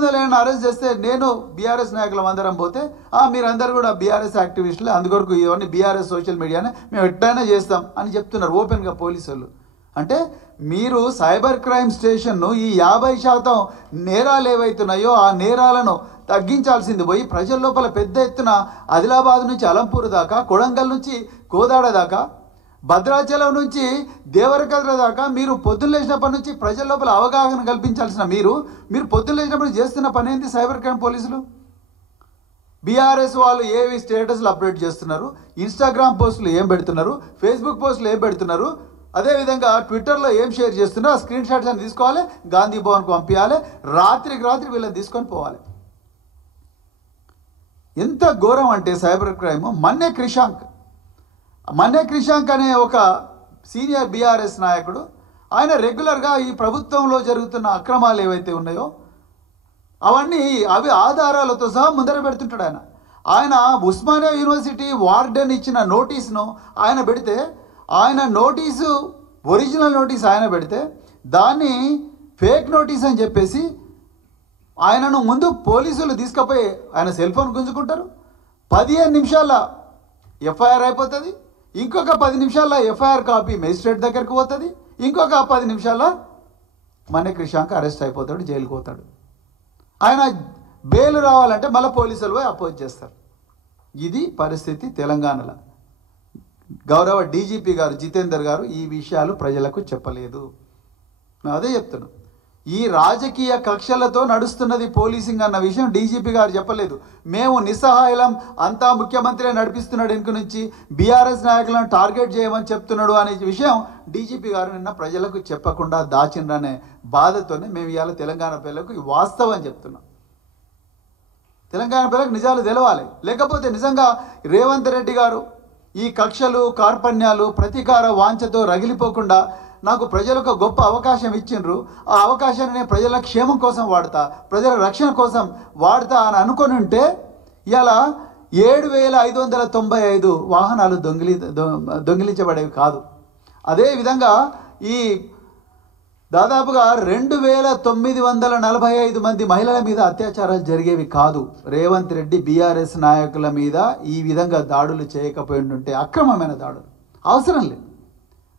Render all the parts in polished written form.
వందల ఏళ్ళని అరెస్ట్ చేస్తే నేను బీఆర్ఎస్ నాయకులం అందరం పోతే మీరందరూ కూడా బీఆర్ఎస్ యాక్టివిస్టులే, అందుకొరకు ఇవన్నీ బీఆర్ఎస్ సోషల్ మీడియానే మేము ఎట్లయినా చేస్తాం అని చెప్తున్నారు ఓపెన్గా పోలీసులు. అంటే మీరు సైబర్ క్రైమ్ స్టేషన్ను ఈ 50% నేరాలు ఏవైతున్నాయో ఆ నేరాలను తగ్గించాల్సింది పోయి ప్రజల లోపల పెద్ద ఎత్తున ఆదిలాబాద్ నుంచి అలంపూర్ దాకా, కొడంగల్ నుంచి కోదాడ దాకా, భద్రాచలం నుంచి దేవరకద్ర దాకా మీరు పొద్దున్న లేచినప్పటి నుంచి ప్రజల లోపల అవగాహన కల్పించాల్సిన మీరు పొద్దున్న లేచినప్పుడు చేస్తున్న పని ఏంటి? సైబర్ క్రైమ్ పోలీసులు బీఆర్ఎస్ వాళ్ళు ఏవి స్టేటస్లు అప్డేట్ చేస్తున్నారు, ఇన్స్టాగ్రామ్ పోస్టులు ఏం పెడుతున్నారు, ఫేస్బుక్ పోస్టులు ఏం పెడుతున్నారు, అదేవిధంగా ట్విట్టర్లో ఏం షేర్ చేస్తున్నారు, ఆ స్క్రీన్ షాట్స్ అని తీసుకోవాలి, గాంధీ భవన్కు పంపించాలి, రాత్రికి రాత్రి వీళ్ళని తీసుకొని పోవాలి. ఎంత ఘోరం అంటే సైబర్ క్రైమ్. మన్నే క్రిషాంక్ అనే ఒక సీనియర్ బీఆర్ఎస్ నాయకుడు, ఆయన రెగ్యులర్గా ఈ ప్రభుత్వంలో జరుగుతున్న అక్రమాలు ఏవైతే ఉన్నాయో అవి ఆధారాలతో సహా ముందర పెడుతుంటాడు. ఆయన ఉస్మానియా యూనివర్సిటీ వార్డెన్ ఇచ్చిన నోటీస్ను ఆయన పెడితే, ఆయన నోటీసు ఒరిజినల్ నోటీస్ ఆయన పెడితే దాన్ని ఫేక్ నోటీస్ అని చెప్పేసి ఆయనను ముందు పోలీసులు తీసుకుపోయి ఆయన సెల్ ఫోన్ గుంజుకుంటారు. 15 నిమిషాల ఎఫ్ఐఆర్ అయిపోతుంది. ఇంకొక 10 నిమిషాల ఎఫ్ఐఆర్ కాపీ మేజిస్ట్రేట్ దగ్గరికి పోతుంది. ఇంకొక 10 నిమిషాల మన్నే క్రిషాంక్ అరెస్ట్ అయిపోతాడు, జైలుకి పోతాడు. ఆయన బెయిల్ రావాలంటే మళ్ళీ పోలీసులు పోయి అపోజ్ చేస్తారు. ఇది పరిస్థితి తెలంగాణలో. గౌరవ డీజీపీ గారు జితేందర్ గారు ఈ విషయాలు ప్రజలకు చెప్పలేదు. మేము అదే చెప్తున్నాం. ఈ రాజకీయ కక్షలతో నడుస్తున్నది పోలీసింగ్ అన్న విషయం డీజీపీ గారు చెప్పలేదు. మేము నిస్సహాయం, అంతా ముఖ్యమంత్రి నడిపిస్తున్నాడు, ఇంక నుంచి బీఆర్ఎస్ నాయకులను టార్గెట్ చేయమని చెప్తున్నాడు అనే విషయం డీజీపీ గారు నిన్న ప్రజలకు చెప్పకుండా దాచిండ్రనే బాధతోనే మేము ఇవాళ తెలంగాణ ప్రజలకు ఈ వాస్తవం చెప్తున్నాం. తెలంగాణ ప్రజలకు నిజాలు తెలవాలి. లేకపోతే నిజంగా రేవంత్ రెడ్డి గారు ఈ కక్షలు, కార్పణ్యాలు, ప్రతీకార వాంఛతో రగిలిపోకుండా నాకు ప్రజలకు గొప్ప అవకాశం ఇచ్చిండ్రు, ఆ అవకాశాన్ని నేను ప్రజల క్షేమం కోసం వాడతా, ప్రజల రక్షణ కోసం వాడతా అని అనుకొని ఉంటే ఇలా 7,595 వాహనాలు దొంగిలించబడేవి కాదు. అదేవిధంగా ఈ దాదాపుగా 2,945 మంది మహిళల మీద అత్యాచారాలు జరిగేవి కాదు. రేవంత్ రెడ్డి బీఆర్ఎస్ నాయకుల మీద ఈ విధంగా దాడులు చేయకపోయింటే, అక్రమమైన దాడులు అవసరం లేదు.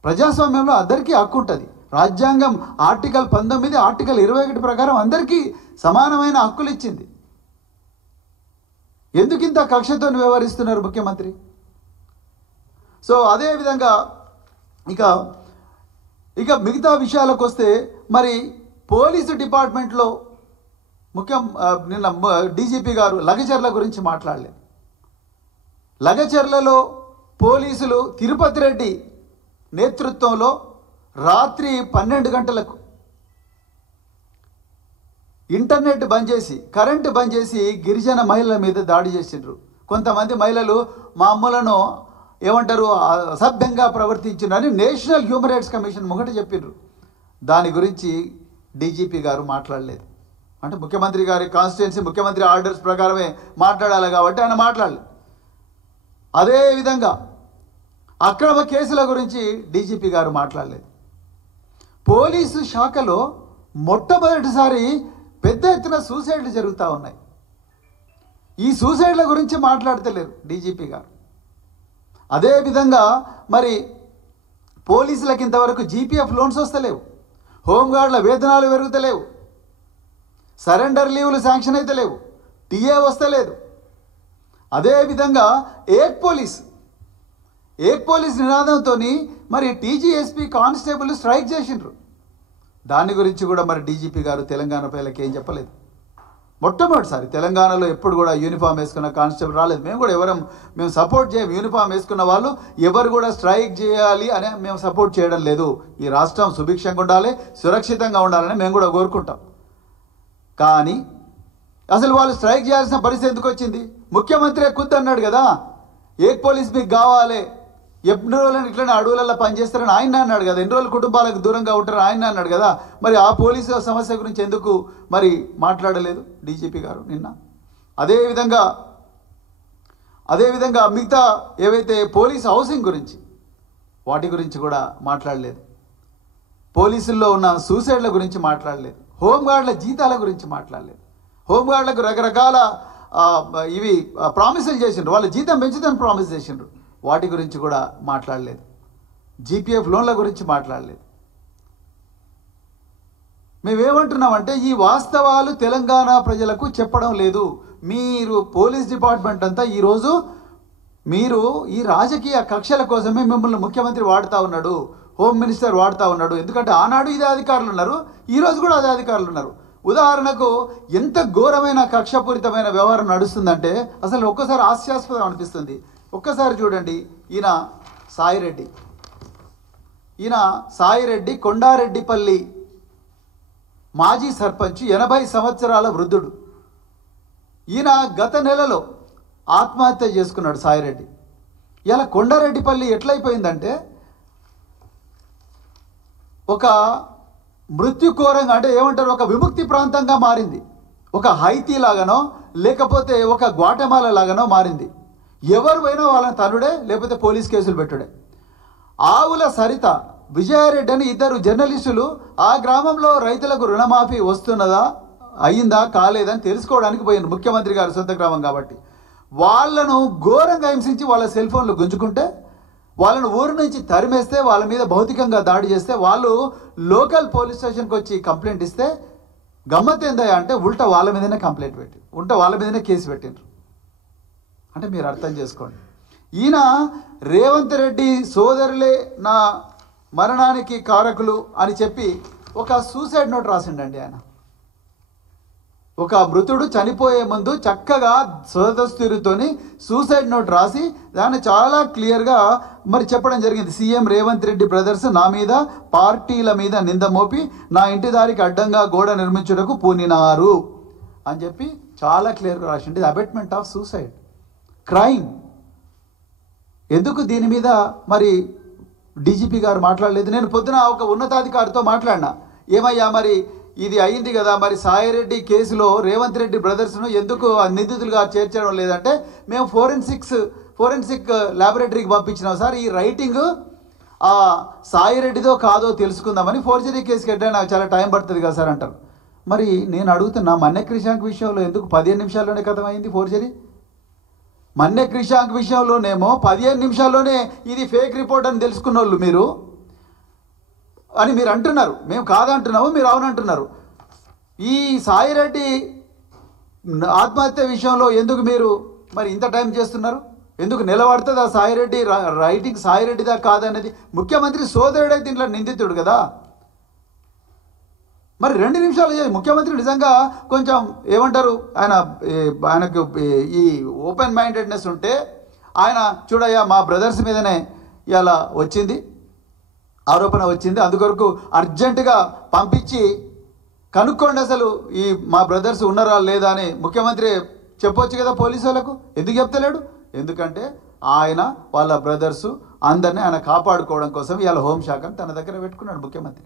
ప్రజాస్వామ్యంలో అందరికీ హక్కు ఉంటుంది. రాజ్యాంగం ఆర్టికల్ 19, ఆర్టికల్ 21 ప్రకారం అందరికీ సమానమైన హక్కులు ఇచ్చింది. ఎందుకింత కక్షతో వ్యవహరిస్తున్నారు ముఖ్యమంత్రి? సో అదేవిధంగా ఇక మిగతా విషయాలకు వస్తే, మరి పోలీసు డిపార్ట్మెంట్లో నిన్న డీజీపీ గారు లగచర్ల గురించి మాట్లాడలేదు. లగచర్లలో పోలీసులు తిరుపతి రెడ్డి నేతృత్వంలో రాత్రి 12 గంటలకు ఇంటర్నెట్ బంద్ చేసి, కరెంటు బంద్ చేసి గిరిజన మహిళల మీద దాడి చేసిండ్రు. కొంతమంది మహిళలు మా అమ్మలను ఏమంటారు అసభ్యంగా ప్రవర్తించినని నేషనల్ హ్యూమన్ రైట్స్ కమిషన్ ముంగట చెప్పిండ్రు. దాని గురించి డీజీపీ గారు మాట్లాడలేదు. అంటే ముఖ్యమంత్రి గారి కాన్స్టిట్యున్సీ, ముఖ్యమంత్రి ఆర్డర్స్ ప్రకారమే మాట్లాడాలి కాబట్టి ఆయన మాట్లాడలేదు. అదేవిధంగా అక్రమ కేసుల గురించి డీజీపీ గారు మాట్లాడలేదు. పోలీసు శాఖలో మొట్టమొదటిసారి పెద్ద ఎత్తున సూసైడ్లు జరుగుతూ ఉన్నాయి. ఈ సూసైడ్ల గురించి మాట్లాడతలేరు డీజీపీ గారు. అదేవిధంగా మరి పోలీసులకు ఇంతవరకు జీపీఎఫ్ లోన్స్ వస్తలేవు, హోంగార్డుల వేతనాలు పెరుగుతలేవు, సరెండర్ లీవ్లు శాంక్షన్ అయితే లేవు, టీఏ వస్తలేదు. అదేవిధంగా ఏక్ పోలీస్ నినాదంతో మరి టీజీఎస్పీ కానిస్టేబుల్ స్ట్రైక్ చేసిండ్రు. దాని గురించి కూడా మరి డీజీపీ గారు తెలంగాణ ప్రజలకు ఏం చెప్పలేదు. మొట్టమొదటిసారి తెలంగాణలో ఎప్పుడు కూడా యూనిఫామ్ వేసుకున్న కానిస్టేబుల్ రాలేదు. మేము సపోర్ట్ చేయం. యూనిఫామ్ వేసుకున్న వాళ్ళు ఎవరు కూడా స్ట్రైక్ చేయాలి అని మేము సపోర్ట్ చేయడం లేదు. ఈ రాష్ట్రం సుభిక్షంగా ఉండాలి, సురక్షితంగా ఉండాలని మేము కూడా కోరుకుంటాం. కానీ అసలు వాళ్ళు స్ట్రైక్ చేయాల్సిన పరిస్థితి ఎందుకు వచ్చింది? ముఖ్యమంత్రి ఖుద్దు అన్నాడు కదా, ఏక్ పోలీస్ మీకు కావాలి, ఎన్ని రోజులని ఇట్లనే అడవులలో పనిచేస్తారని ఆయన అన్నాడు కదా, ఎన్ని రోజులు కుటుంబాలకు దూరంగా ఉంటారని ఆయన అన్నాడు కదా. మరి ఆ పోలీసు సమస్య గురించి ఎందుకు మరి మాట్లాడలేదు డీజీపీ గారు నిన్న? అదేవిధంగా మిగతా ఏవైతే పోలీస్ హౌసింగ్ గురించి వాటి గురించి కూడా మాట్లాడలేదు. పోలీసుల్లో ఉన్న సూసైడ్ల గురించి మాట్లాడలేదు. హోంగార్డుల జీతాల గురించి మాట్లాడలేదు. హోంగార్డులకు రకరకాల ఇవి ప్రామిసులు చేసిండ్రు, వాళ్ళ జీతం పెంచుదని ప్రామిస్ చేసిండ్రు. వాటి గురించి కూడా మాట్లాడలేదు. జీపీఎఫ్ లోన్ల గురించి మాట్లాడలేదు. మేమేమంటున్నామంటే ఈ వాస్తవాలు తెలంగాణ ప్రజలకు చెప్పడం లేదు. మీరు పోలీస్ డిపార్ట్మెంట్ అంతా ఈరోజు మీరు ఈ రాజకీయ కక్షల కోసమే మిమ్మల్ని ముఖ్యమంత్రి వాడుతూ ఉన్నాడు, హోమ్ మినిస్టర్ వాడుతూ ఉన్నాడు. ఎందుకంటే ఆనాడు ఇదే అధికారులు ఉన్నారు, ఈరోజు కూడా అదే అధికారులు ఉన్నారు. ఉదాహరణకు ఎంత ఘోరమైన కక్షపూరితమైన వ్యవహారం నడుస్తుందంటే అసలు ఒక్కసారి హాస్యాస్పదం అనిపిస్తుంది. ఒక్కసారి చూడండి, ఈయన సాయిరెడ్డి కొండారెడ్డిపల్లి మాజీ సర్పంచ్, 80 సంవత్సరాల వృద్ధుడు. ఈయన గత నెలలో ఆత్మహత్య చేసుకున్నాడు సాయిరెడ్డి. ఇలా కొండారెడ్డిపల్లి ఎట్లయిపోయిందంటే ఒక మృత్యుకోరంగా, అంటే ఏమంటారు, ఒక విముక్తి ప్రాంతంగా మారింది. ఒక హైతీ లాగానో లేకపోతే ఒక గ్వాటమాలా లాగానో మారింది. ఎవరు పోయినా వాళ్ళని తనుడే, లేకపోతే పోలీస్ కేసులు పెట్టుడే. ఆవుల సరిత, విజయారెడ్డి అని 2 జర్నలిస్టులు ఆ గ్రామంలో రైతులకు రుణమాఫీ వస్తున్నదా, అయ్యిందా, కాలేదని తెలుసుకోవడానికి పోయినారు. ముఖ్యమంత్రి గారు సొంత గ్రామం కాబట్టి వాళ్ళను ఘోరంగా హింసించి వాళ్ళ సెల్ ఫోన్లు గుంజుకుంటే, వాళ్ళను ఊరి నుంచి తరిమేస్తే, వాళ్ళ మీద భౌతికంగా దాడి చేస్తే, వాళ్ళు లోకల్ పోలీస్ స్టేషన్కి వచ్చి కంప్లైంట్ ఇస్తే గమ్మత్ ఏందయ్యా అంటే ఉల్టా వాళ్ళ మీదనే కంప్లైంట్ పెట్టి వాళ్ళ మీదనే కేసు పెట్టిండ్రు. అంటే మీరు అర్థం చేసుకోండి. ఈయన రేవంత్ రెడ్డి సోదరులే నా మరణానికి కారకులు అని చెప్పి ఒక సూసైడ్ నోట్ రాసిండండి. ఆయన ఒక మృతుడు చనిపోయే ముందు చక్కగా స్వదస్తురితోని సూసైడ్ నోట్ రాసి దాన్ని చాలా క్లియర్గా మరి చెప్పడం జరిగింది. సీఎం రేవంత్ రెడ్డి బ్రదర్స్ నా మీద పార్టీల మీద నింద మోపి నా ఇంటి దారికి అడ్డంగా గోడ నిర్మించుటకు పూనినారు అని చెప్పి చాలా క్లియర్గా రాసింది. Abetment of suicide crime. ఎందుకు దీని మీద మరి డీజీపీ గారు మాట్లాడలేదు? నేను పొద్దున ఒక ఉన్నతాధికారితో మాట్లాడినా, ఏమయ్యా మరి ఇది అయింది కదా, మరి సాయిరెడ్డి కేసులో రేవంత్ రెడ్డి బ్రదర్స్ను ఎందుకు నిందితులుగా చేర్చడం లేదంటే, మేము ఫోరెన్సిక్ ల్యాబొరేటరీకి పంపించినాం సార్, ఈ రైటింగ్ సాయిరెడ్డిదో కాదో తెలుసుకుందామని. ఫోర్జరీ కేసుకి ఎట్లా నాకు చాలా టైం పడుతుంది కదా సార్ అంటారు. మరి నేను అడుగుతున్నా, మన్నె క్రిషాంక్ విషయంలో ఎందుకు 15 నిమిషాల్లోనే కథమైంది ఫోర్జరీ? మన్నె క్రిషాంక్ విషయంలోనేమో 15 నిమిషాల్లోనే ఇది ఫేక్ రిపోర్ట్ అని తెలుసుకున్న వాళ్ళు మీరు అని మీరు అంటున్నారు. మేము కాదంటున్నాము, మీరు అవునంటున్నారు. ఈ సాయిరెడ్డి ఆత్మహత్య విషయంలో ఎందుకు మీరు మరి ఇంత టైం చేస్తున్నారు? ఎందుకు నిలబడుతుంది ఆ సాయిరెడ్డి రైటింగ్ సాయిరెడ్డిదా కాదనేది? ముఖ్యమంత్రి సోదరుడే దీంట్లో నిందితుడు కదా. మరి 2 నిమిషాలు చేసి ముఖ్యమంత్రి నిజంగా కొంచెం ఏమంటారు, ఆయనకు ఈ ఓపెన్ మైండెడ్నెస్ ఉంటే ఆయన చూడయ్యా మా బ్రదర్స్ మీదనే ఇలా వచ్చింది, ఆరోపణ వచ్చింది, అందుకొరకు అర్జెంటుగా పంపించి కనుక్కోండి అసలు ఈ మా బ్రదర్స్ ఉన్నారా లేదా అని ముఖ్యమంత్రి చెప్పొచ్చు కదా పోలీసు వాళ్ళకు. ఎందుకు చెప్తలేడు? ఎందుకంటే ఆయన వాళ్ళ బ్రదర్సు అందరినీ ఆయన కాపాడుకోవడం కోసం ఇవాళ హోంశాఖను తన దగ్గర పెట్టుకున్నాడు ముఖ్యమంత్రి.